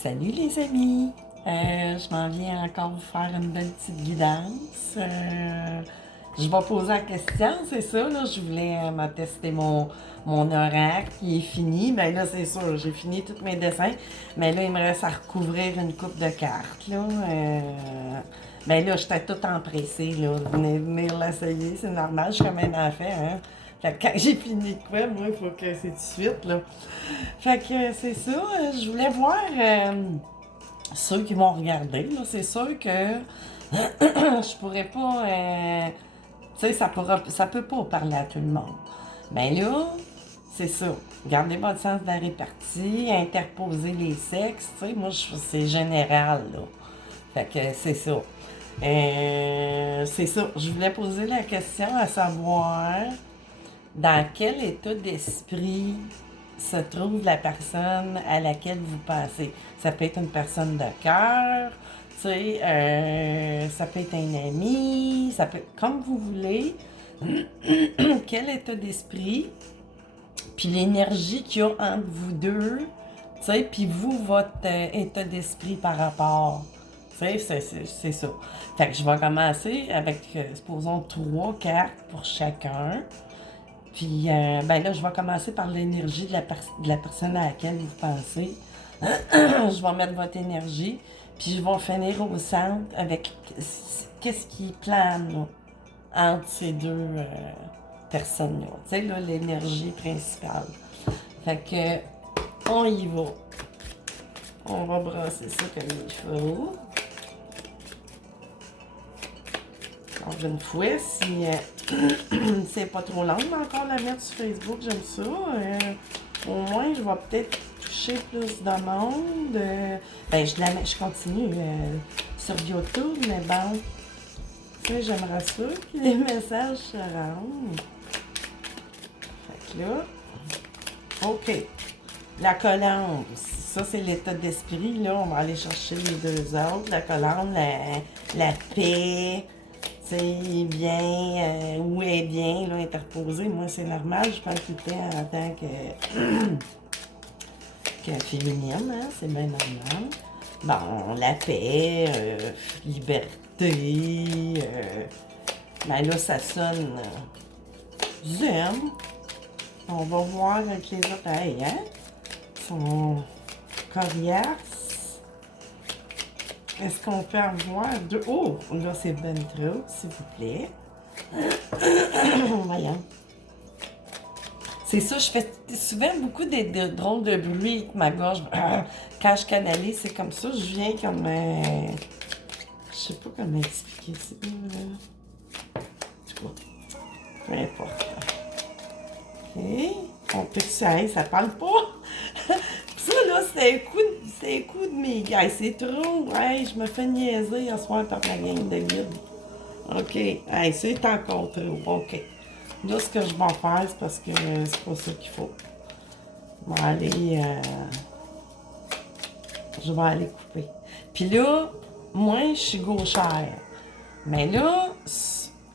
Salut les amis! Je m'en viens encore vous faire une belle petite guidance. Je vais poser la question, c'est ça, là. Je voulais me tester mon oracle qui est fini. Ben là, c'est sûr, j'ai fini tous mes dessins. Mais là, il me reste à recouvrir une coupe de cartes, là. Ben là, j'étais tout empressée, là. Venir l'essayer, c'est normal, je suis comme un enfant, hein. Fait que quand j'ai fini de quoi, moi, il faut que c'est tout de suite, là. Fait que c'est ça, je voulais voir ceux qui vont regarder, là. C'est sûr que je pourrais pas, tu sais, ça peut pas parler à tout le monde. Ben là, c'est ça. Gardez votre sens de la répartie, interposer les sexes, tu sais, moi, c'est général, là. Fait que c'est ça. C'est ça. Je voulais poser la question à savoir dans quel état d'esprit se trouve la personne à laquelle vous pensez. Ça peut être une personne de cœur, tu sais, ça peut être un ami, ça peut être comme vous voulez. Quel état d'esprit, puis l'énergie qu'il y a entre vous deux, tu sais, puis vous, votre état d'esprit par rapport. Tu sais, c'est ça. Fait que je vais commencer avec, supposons, 3 cartes pour chacun. Puis, ben là, je vais commencer par l'énergie de la personne à laquelle vous pensez. Je vais mettre votre énergie, puis je vais finir au centre avec qu'est-ce qui plane là, entre ces deux personnes-là. Tu sais, là, l'énergie principale. Fait que, on y va. On va brasser ça comme il faut. Donc, une fois, si c'est pas trop long, mais encore la mettre sur Facebook, j'aime ça. Au moins, je vais peut-être toucher plus de monde. Ben, je continue sur YouTube, mais bon, tu sais, j'aimerais ça que les messages se rendent. Fait que là, OK. La colombe, ça c'est l'état d'esprit, là, on va aller chercher les deux autres. La colombe, la paix. C'est bien, où est bien, là, interposé. Moi, c'est normal, je parle tout le temps en tant que féminine, hein, c'est bien normal. Bon, la paix, liberté, ben là, ça sonne zen. On va voir avec les oreilles, hein. Ils sont coriaces. Est-ce qu'on peut avoir deux? Oh, là, c'est ben trop, s'il vous plaît. Voyons. C'est ça, je fais souvent beaucoup de drôles de bruit avec ma gorge. Quand je canalise, c'est comme ça, je viens comme... je sais pas comment expliquer ça. Peu importe. OK. On peut que ça parle pas. Ça, là, c'est un coup de mes gars. C'est trop. Hey, je me fais niaiser à soir par ma gang de guide. OK. Hey, c'est encore trop. OK. Là, ce que je vais faire, c'est parce que c'est pas ça qu'il faut. Je vais aller couper. Puis là, moi, je suis gauchère. Mais là,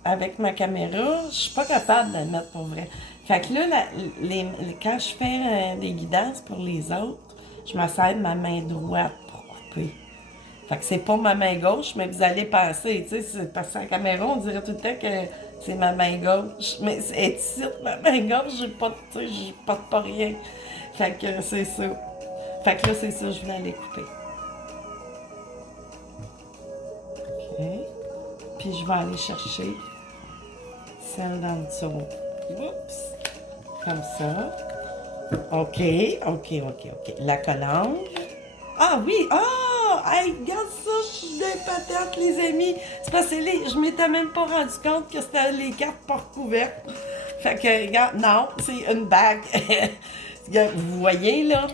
avec ma caméra, je suis pas capable de le mettre pour vrai. Fait que là, quand je fais des guidances pour les autres, je me sers de ma main droite pour couper. Fait que c'est pas ma main gauche, mais vous allez penser, tu sais, parce que la caméra, on dirait tout le temps que c'est ma main gauche. Mais c'est ici, ma main gauche, j'ai pas, tu sais, je porte pas rien. Fait que c'est ça. Fait que là, c'est ça, je voulais aller couper. OK. Puis je vais aller chercher celle d'en dessous. Oups. Comme ça. OK, OK, OK, OK. La colombe. Ah oui! Ah! Hey, regarde ça! Je suis des patates, les amis! C'est parce que je m'étais même pas rendu compte que c'était les cartes pas recouvertes. Fait que, regarde, non, c'est une bague. Vous voyez, là?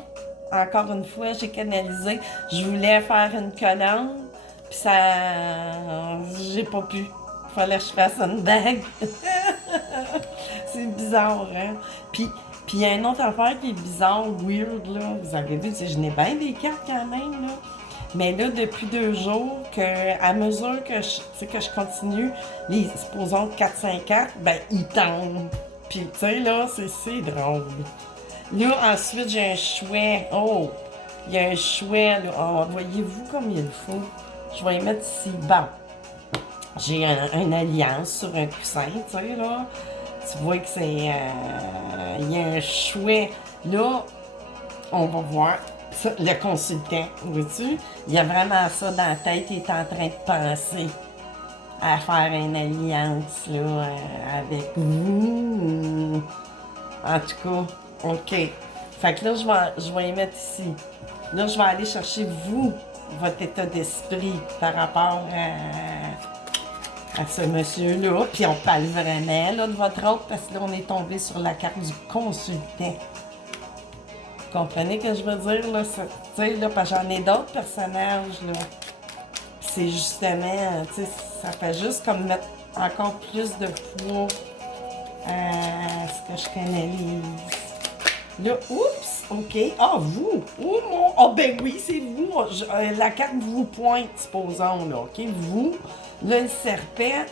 Encore une fois, j'ai canalisé. Je voulais faire une colombe, puis ça... j'ai pas pu. Fallait que je fasse une bague. C'est bizarre, hein? Puis il y a une autre affaire qui est bizarre, weird, là. Vous avez vu, je n'ai bien des cartes quand même, là. Mais là, depuis 2 jours, à mesure que je continue, supposons 4-5 cartes, ben, ils tombent. Puis, tu sais, là, c'est drôle. Là, ensuite, j'ai un chouet. Oh! Il y a un choix, là. Oh, voyez-vous comme il faut? Je vais y mettre ici. Bon. J'ai une alliance sur un coussin, tu sais, là. Tu vois que c'est... il y a un choix. Là, on va voir. Ça, le consultant, vois-tu? Il y a vraiment ça dans la tête. Il est en train de penser à faire une alliance, là, avec vous. En tout cas, OK. Fait que là, je vais y mettre ici. Là, je vais aller chercher vous, votre état d'esprit par rapport à ce monsieur-là. Puis on parle vraiment là, de votre autre parce que là, on est tombé sur la carte du consultant. Vous comprenez ce que je veux dire? Là, tu sais, là, parce que j'en ai d'autres personnages, là. Puis c'est justement, tu sais, ça fait juste comme mettre encore plus de poids à ce que je canalise. Là, oups, OK. Ah, vous! Oh, mon... Ah, ben oui, c'est vous. La carte vous pointe, supposons, là, OK? Vous, là, le serpent,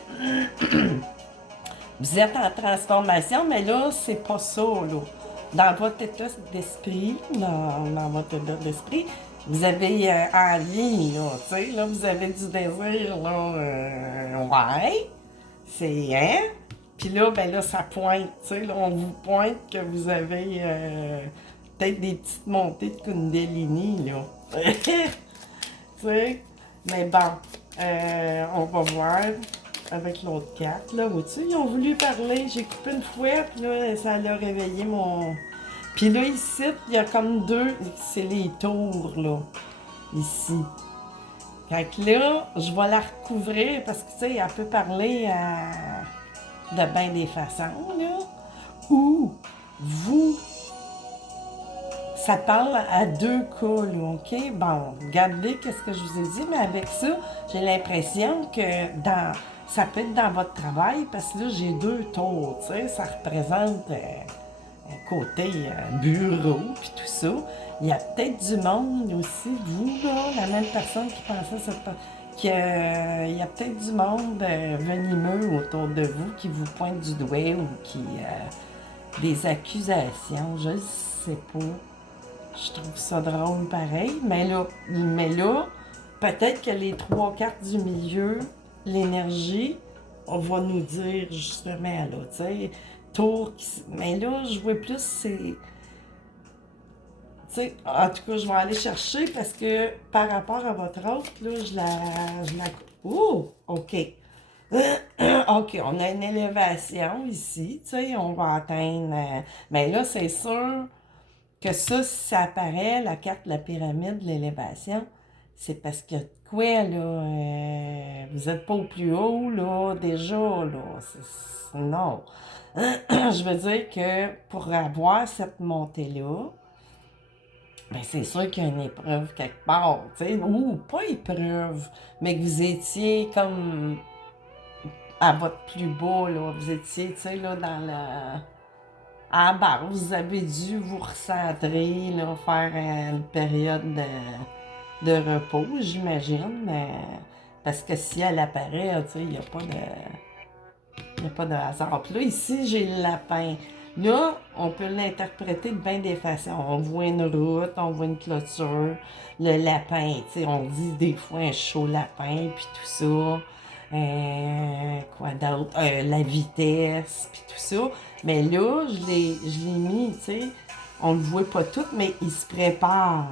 vous êtes en transformation, mais là, c'est pas ça, là. Dans votre état d'esprit, dans votre état d'esprit, vous avez envie, là, tu sais, là, vous avez du désir, là, ouais, c'est, hein? Puis là, ben là, ça pointe, tu sais, là, on vous pointe que vous avez peut-être des petites montées de Kundalini, là. Tu sais, mais bon, on va voir avec l'autre carte, là, vois-tu, ils ont voulu parler, j'ai coupé une fois, puis là, ça a réveillé mon... Puis là, ici, il y a comme deux, c'est les tours, là, ici. Fait que là, je vais la recouvrir, parce que, tu sais, elle peut parler de bien des façons, là. Ou, vous, ça parle à deux cas, là, OK? Bon, regardez qu'est-ce que je vous ai dit, mais avec ça, j'ai l'impression que ça peut être dans votre travail, parce que là, j'ai deux tours, tu sais, ça représente un côté bureau, puis tout ça. Il y a peut-être du monde aussi, vous, là, la même personne qui pensait à cette qu'il y a peut-être du monde venimeux autour de vous qui vous pointe du doigt ou qui... des accusations, je ne sais pas. Je trouve ça drôle pareil, mais là, peut-être que les trois cartes du milieu, l'énergie, on va nous dire justement, là, tu sais, tour, mais là, je vois plus, c'est, tu sais, en tout cas, je vais aller chercher parce que par rapport à votre autre, là, oh, OK. OK, on a une élévation ici, tu sais, on va atteindre, mais là, c'est sûr que ça, si ça apparaît, la carte de la pyramide, l'élévation, c'est parce que quoi, là, vous n'êtes pas au plus haut, là, déjà, là, non. Je veux dire que pour avoir cette montée-là, ben c'est sûr qu'il y a une épreuve quelque part, tu sais, ou pas épreuve, mais que vous étiez comme à votre plus bas, là, vous étiez, tu sais, là, dans la... Ah bah, vous avez dû vous recentrer, là, faire une période de repos, j'imagine, parce que si elle apparaît, tu sais, il n'y a pas de hasard. Puis là, ici, j'ai le lapin. Là, on peut l'interpréter de bien des façons. On voit une route, on voit une clôture, le lapin, tu sais, on dit des fois un chaud lapin, puis tout ça. Quoi d'autre? La vitesse, puis tout ça. Mais là, je l'ai mis, tu sais, on le voit pas tout, mais il se prépare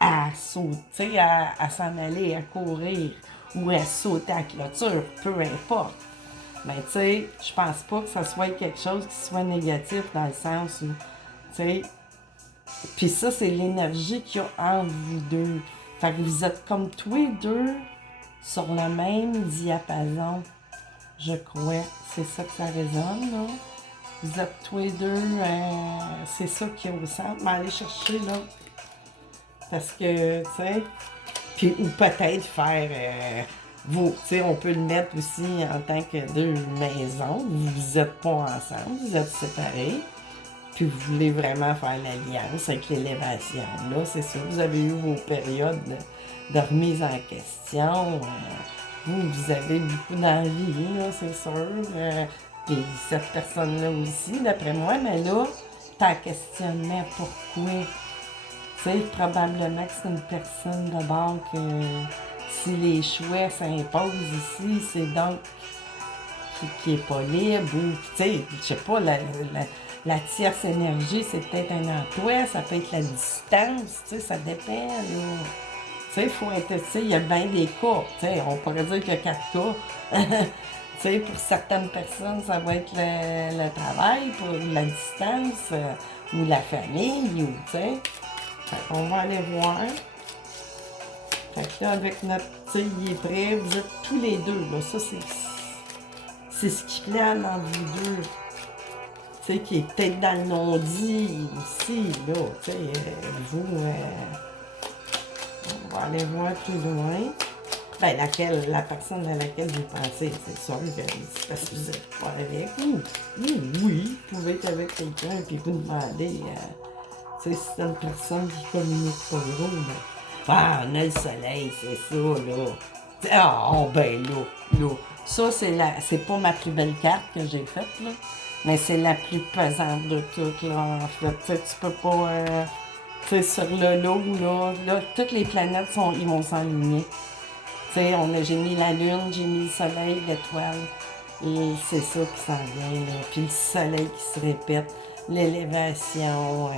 à sauter, tu sais, à s'en aller, à courir, ou à sauter à la clôture, peu importe. Mais tu sais, je pense pas que ça soit quelque chose qui soit négatif dans le sens où, tu sais, puis ça, c'est l'énergie qu'il y a entre vous deux. Fait que vous êtes comme tous les deux sur le même diapason, je crois. C'est ça que ça résonne, là. Vous êtes tous les deux, c'est ça qui est au centre. Mais allez chercher, là. Parce que, tu sais, puis ou peut-être faire... tu sais, on peut le mettre aussi en tant que deux maisons. Vous n'êtes pas ensemble, vous êtes séparés. Puis vous voulez vraiment faire l'alliance avec l'élévation. Là, c'est ça, vous avez eu vos périodes de remise en question. Vous avez beaucoup d'envie, là, c'est sûr. Puis cette personne-là aussi, d'après moi, mais là, t'as questionné pourquoi. Tu sais, probablement que c'est une personne de bord que si les choix s'imposent ici, c'est donc qui est pas libre ou, tu sais, je sais pas, la tierce énergie, c'est peut-être un emploi, ça peut être la distance, tu sais, ça dépend, là. Tu sais, il faut être, tu sais, il y a bien des cas, tu sais, on pourrait dire qu'il y a 4 cas. Tu sais, pour certaines personnes, ça va être le travail, pour la distance, ou la famille, ou, tu sais. Fait qu'on va aller voir. Fait que là, avec notre, tu sais, il est prêt, vous êtes tous les deux, là, ça, c'est ce qui plane entre vous deux. Tu sais, qui est peut-être dans le non-dit ici, là, tu sais, vous, on va aller voir plus loin. Ben, la personne à laquelle vous pensez, c'est sûr que c'est parce que vous n'êtes pas avec. Ou oui, vous pouvez être avec quelqu'un et vous demandez, tu sais, si c'est une personne qui communique pas gros, mais, ah, on a le soleil, c'est ça, là. Ah, oh, ben là. Ça, c'est pas ma plus belle carte que j'ai faite, là. Mais c'est la plus pesante de toutes, là, en fait. Tu sais, tu peux pas, tu sais, sur le lot, là, toutes les planètes, ils vont s'aligner. Tu sais, j'ai mis la lune, j'ai mis le soleil, l'étoile. Et c'est ça qui s'en vient, là. Puis le soleil qui se répète. L'élévation,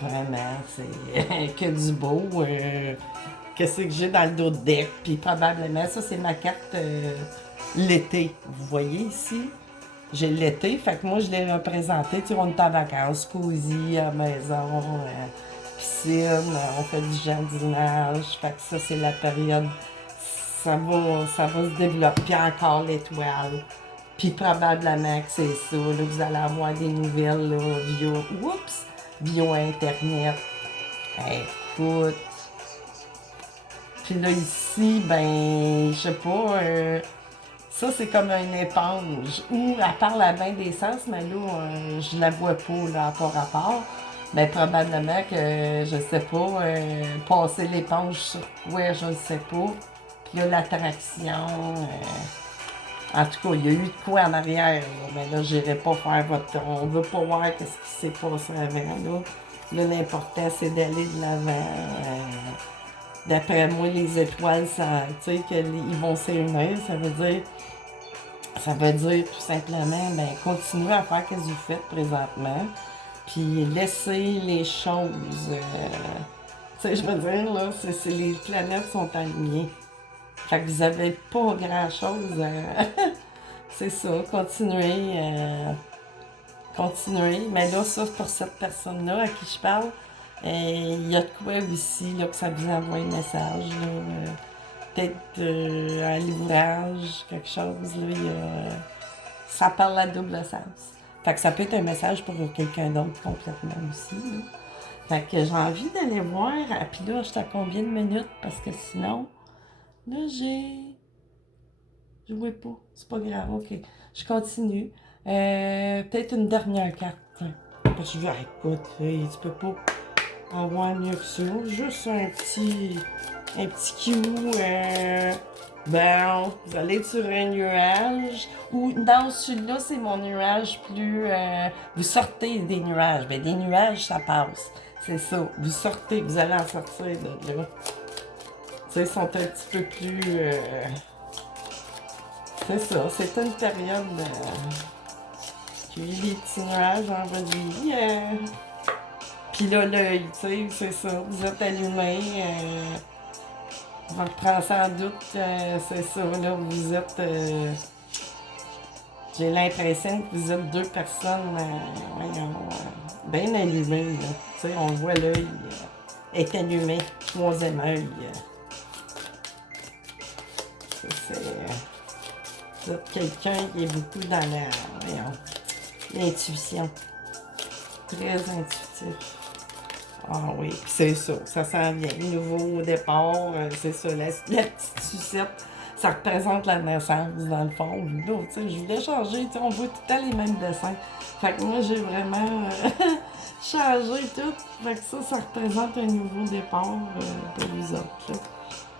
vraiment, c'est que du beau. Qu'est-ce que j'ai dans le dos de deck? Puis probablement, ça, c'est ma carte l'été. Vous voyez ici? J'ai l'été, fait que moi, je l'ai représenté. Tu sais, on est en vacances, cosy, à la maison, piscine, on fait du jardinage. Fait que ça, c'est la période. Ça va se développer. Puis encore l'étoile. Puis probablement que c'est ça. Là, vous allez avoir des nouvelles là, via Internet. Écoute. Puis là, ici, ben, je sais pas, ça, c'est comme une éponge. Ou elle parle à bien des sens, mais là, je la vois pas, là, à pas rapport. Mais probablement que, je sais pas, passer l'éponge sur quoi, je ne sais pas. Puis là, l'attraction. En tout cas, il y a eu de quoi en arrière, là. Mais là, j'irai pas faire votre. On veut pas voir ce qui s'est passé avant, là. Là, l'important, c'est d'aller de l'avant. D'après moi, les étoiles, ça, tu sais, qu'ils vont s'unir, ça veut dire tout simplement, ben, continuez à faire ce que vous faites présentement, puis laissez les choses, tu sais, je veux dire, là, les planètes sont alignées. Fait que vous avez pas grand-chose à... c'est ça, continuez. Mais là, ça, pour cette personne-là à qui je parle, il y a de quoi aussi, là, que ça vous envoie un message, là, peut-être un livrage, quelque chose, là, ça parle à double sens. Fait que ça peut être un message pour quelqu'un d'autre complètement aussi, là. Fait que j'ai envie d'aller voir, puis là, j'étais à combien de minutes, parce que sinon, là, je vois pas, c'est pas grave, ok. Je continue. Peut-être une dernière carte, hein. Parce que je veux, écoute, tu peux pas avoir mieux que ça. Juste un petit cue. Ben, vous allez être sur un nuage. Ou dans celui-là, c'est mon nuage plus. Vous sortez des nuages. Ben, des nuages, ça passe. C'est ça. Vous sortez, vous allez en sortir de là. Tu sais, ils sont un petit peu plus. C'est ça. C'est une période. Qui a eu des petits nuages en votre vie. Puis là, l'œil, tu sais, c'est ça. Vous êtes allumé. On reprend sans doute, c'est ça, là, vous êtes... j'ai l'impression que vous êtes deux personnes bien allumées, là. Tu sais, on voit l'œil est allumé, troisième œil. Vous êtes quelqu'un qui est beaucoup dans l'intuition. Très intuitif. Ah oui, c'est ça s'en vient. Nouveau départ, c'est ça, la petite sucette, ça représente la naissance, dans le fond. Là, tu sais, je voulais changer, tu sais, on voit tout le temps les mêmes dessins. Fait que moi, j'ai vraiment changé tout. Fait que ça représente un nouveau départ pour vous autres, là.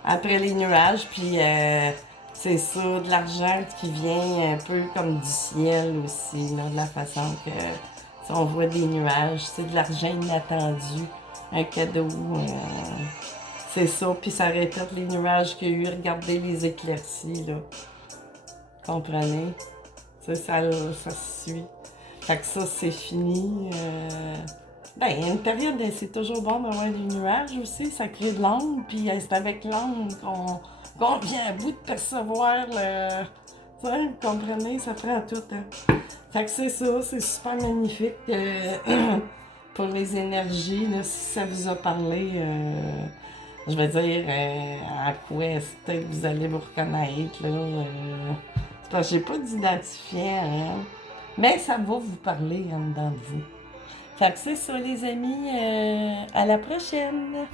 Après les nuages, puis c'est ça, de l'argent qui vient un peu comme du ciel aussi, là, de la façon que... on voit des nuages, c'est de l'argent inattendu. un cadeau. C'est ça, puis ça répète les nuages qu'il y a eu. Regardez les éclaircies, là. Comprenez? Ça se suit. Fait que ça, c'est fini. Ben, une période, c'est toujours bon d'avoir des nuages aussi. Ça crée de l'ombre, puis c'est avec l'ombre qu'on vient à bout de percevoir le... Tu sais, vous comprenez? Ça prend tout, hein. Fait que c'est ça, c'est super magnifique. Pour les énergies, là, si ça vous a parlé, je vais dire à quoi peut-être vous allez vous reconnaître, là. C'est parce que j'ai pas d'identifiant, hein, mais ça va vous parler en dedans de vous. Fait que c'est ça, les amis. À la prochaine!